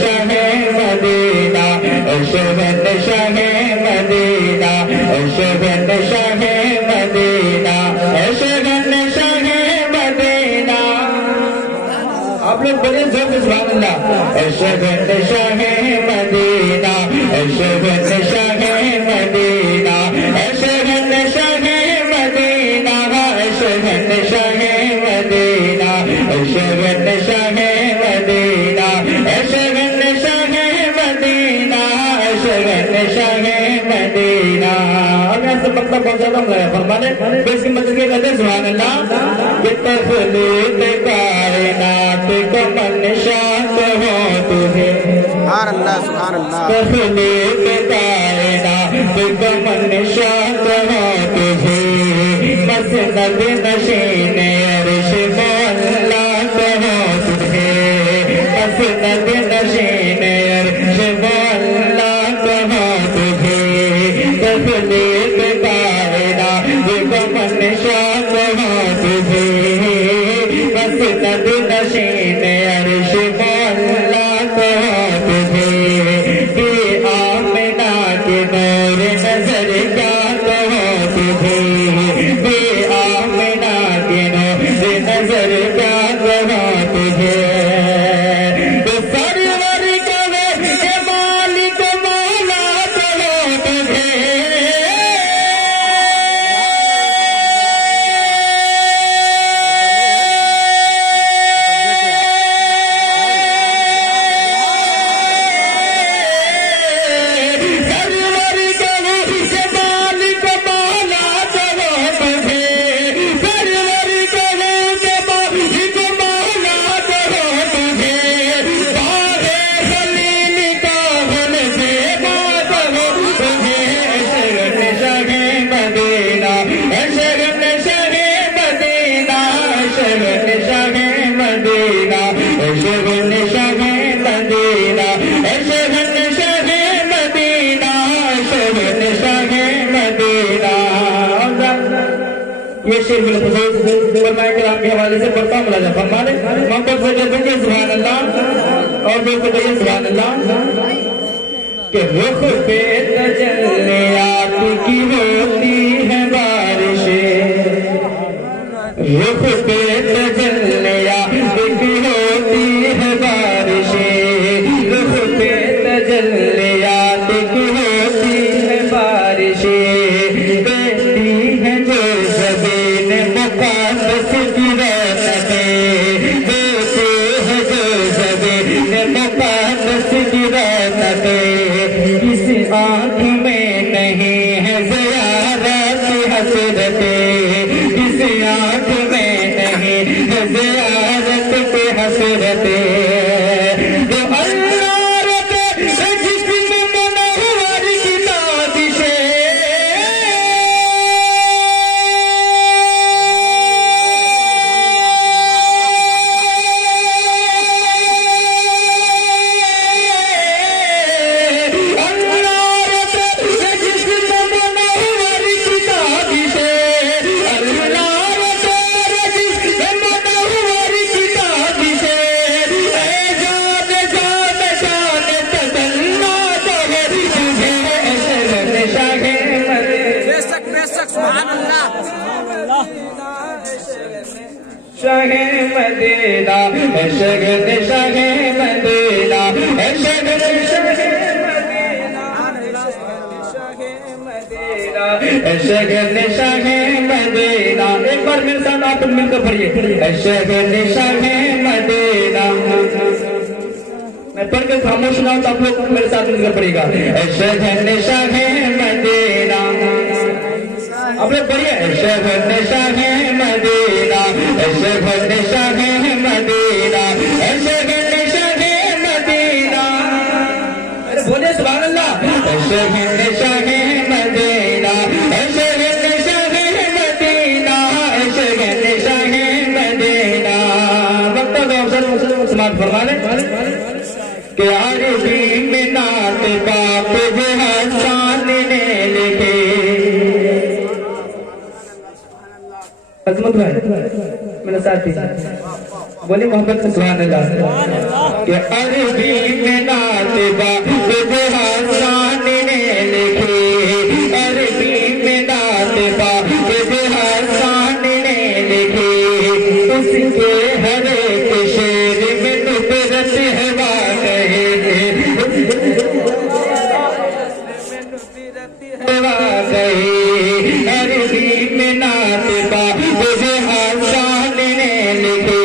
शाहे मदीना, शहन शाहे मदीना, शहन शाहे मदीना, शहन शाहे मदीना। आप लोग बोले जोर से सुभान अल्लाह। शहन शाहे मदीना, शहन शाहे मदीना, शहन शाहे मदीना, शहन शाहे मदीना, शहन शाहे मदीना, शहन शाहे मदीना, शहन शाहे मदीना। अब यहाँ से मक्तब पहुंचाता हूँ फरमाने बेस की मस्जिद के कहते हैं सुभान अल्लाह। ये तखलीक कायनात का मनशात हो तुझे, सुभान अल्लाह सुभान अल्लाह। तखलीक कायनात का मनशात हो तुझे, मसनद नशीन अर्श मोहल्लात हो तुझे, मसनद नशीन अर्श मोहल्लात हो तुझे, तखलीक कायनात का मनशात हो तुझे, मसनद नशीन अर्श मोहल्लात हो तुझे। ये आमिना के नूर नजर क्या हो तुझे, ये आमिना के नूर नजर क्या हो तुझे। तो सरवर कवे के मालिक मौला हो तुझे, ये शेर के हवाले से पढ़ता हूँ मुलाजा फरमाने मोहम्मद से कहते सुभान अल्लाह और जो कहिए सुभान अल्लाह। कि रुख पे तजल्लियात की होती है बारिशें, रुख पे तजल्लियात की होती है बारिशें, रुख पे तजल्लियात की होती है बारिशें, कहती है जो ज़मीन मुक़द्दस की रौनकें, कहती है जो ज़मीन मुक़द्दस की रौनकें। किस आँख में नहीं है ज़ियारत हसरतें, किस आँख में नहीं है ज़ियारत के हसरतें। जो अल्लाह रब जिस्म मुनव्वर की ताबिशें, शाहे मदीना, शगन शाहे मदीना, शगन शाहे मदीना, शगन शाहे मदीना। एक बार मेरे साथ आप मिलकर पढ़िए, शगन शाहे मदीना। मैं पढ़ के खामोश ना तो आप लोग मेरे साथ मिलकर पढ़ेगा। शगन शाहे मदीना, आप लोग पढ़िए। शगन शाहे मदीना, शगन शाहे मदीना, शगन शाहे मदीना। अरे बोले सुभान अल्लाह। शगन शाहे मदीना, शगन शाहे मदीना, शगन शाहे मदीना। वक्त का अवसर समाप्त फरमाने के आरबी में नात बाप जो हसन ने लिखे। अजमत भाई मेरा साथी बोले मोहब्बत का सुभान अल्लाह कि अरबी में नातिबा हासान ने लिखी, अरबी में नातिबा हासान ने लिखी, उसके हर एक शेर में नुबरत हवा गए हवा गए, अरबी में नातिबा हासान ने लिखी,